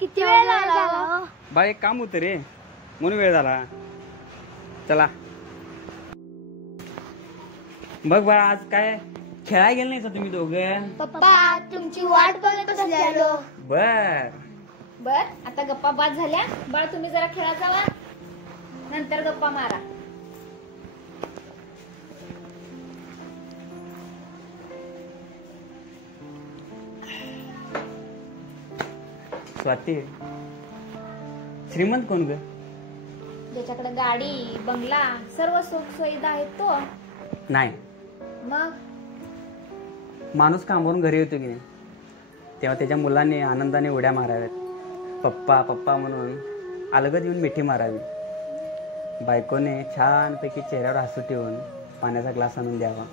किती वेळ झाला? बा एक काम होतं रे म्हणून वेळ झाला. चला बघ बा आज काय खेळायला गेलं नाही का तुम्ही दोघं? पप्पा तुमची वाट बघत बसलेलो. बर बर आता गप्पा बाद झाल्या. बाळ तुम्ही जरा खेळा जावा, नंतर गप्पा मारा. स्वाती श्रीमंत कोण ग? ज्याच्याकडे गाडी बंगला सर्व सुख सुविधा आहेत तो. नाही, मग माणूस कामावरून घरी येतो की नाही तेव्हा त्याच्या मुलांनी आनंदाने उड्या माराव्यात, पप्पा पप्पा म्हणून अलगद येऊन मिठी मारावी. बायकोने छानपैकी चेहऱ्यावर हसू ठेवून पाण्याचा ग्लास आणून द्यावा.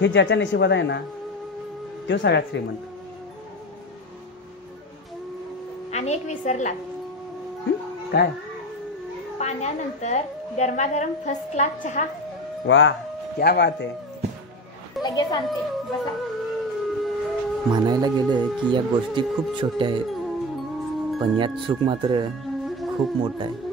हे ज्याच्या नशिबात आहे ना तो सगळ्यात श्रीमंत. आणि एक विसरला, काय? पाण्यानंतर गरमागरम फर्स्ट क्लास चहा. वाह क्या बात आहे. लगेच आणते, बसा. म्हणायला गेलं की या गोष्टी खूप छोट्या आहेत पण यात सुख मात्र खूप मोठं आहे.